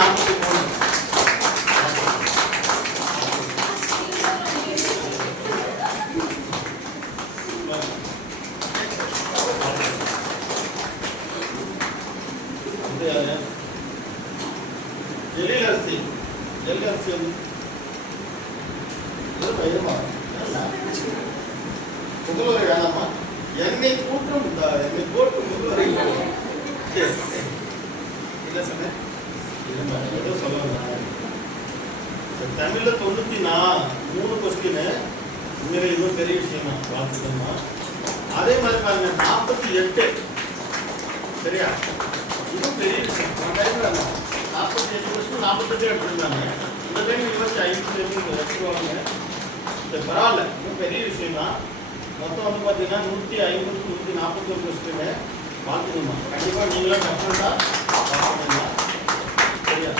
43. ஜெலிலரிசி ஜெலிலரிசி வந்து முகவரை வேணாமா? எண்ணெய் கூட்டும் எண்ணெய் போட்டு முகவரை என்ன சொன்னேன்? சொல்லணும். தமிழ்ல 93 கொஸ்டின். உண்மையில இதுவும் பெரிய விஷயம் தான், பார்த்துக்கணுமா? அதே மாதிரி பாருங்க 48. சரியா? இதுவும் பெரிய விஷயம். 48 கொஸ்டின் 48 எடுத்துருந்தாங்க. இந்த டைம் 25 வச்சுருவாங்க. பரவாயில்ல, இன்னும் பெரிய விஷயம் தான். மொத்தம் வந்து பார்த்தீங்கன்னா 150 141 கொஸ்டின். பார்த்துக்கணுமா? கண்டிப்பாக நீங்களும் டெஃபரெண்டாக பார்த்துக்கணுமா? சரியா?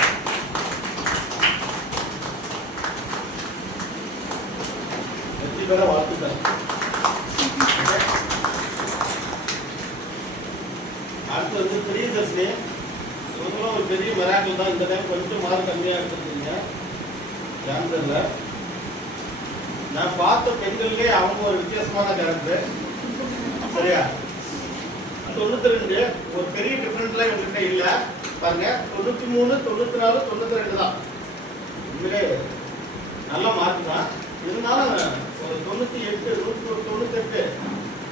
வெற்றி பெற வாழ்த்துக்கள். அடுத்து வந்து பிரியதர்ஷினி, இவங்களும் ஒரு பெரிய மிராக்கிள் தான். இந்த டைம் கொஞ்சம் மார்க் கம்மியாக எடுத்துருக்கீங்க. ஏன்னு தெரியல. நான் பார்த்த பெண்கள்லே அவங்க ஒரு வித்தியாசமான கேரக்டர். சரியா? 92 ஒரு பெரிய டிஃபரெண்ட்லாம் இவங்ககிட்ட இல்லை. பாருங்க 93 94 92 தான். உண்மையிலே நல்ல மார்க் தான். இருந்தாலும் ஒரு 98 198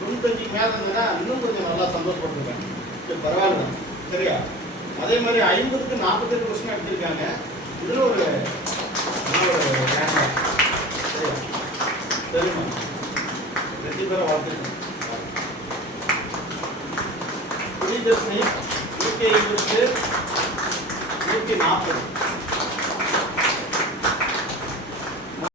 95 மேலே இருந்ததுன்னா இன்னும் கொஞ்சம் நல்லா சந்தோஷப்பட்டுருக்கேன். சரி, பரவாயில்ல. சரியா? அதே மாதிரி 50க்கு 48 கொஸ்டின் எடுத்திருக்காங்க. இதில் ஒரு சரியா? சரிம்மா, வெற்றி பெற வாழ்த்துக்கள். புரிதர்ஷினி 120 140.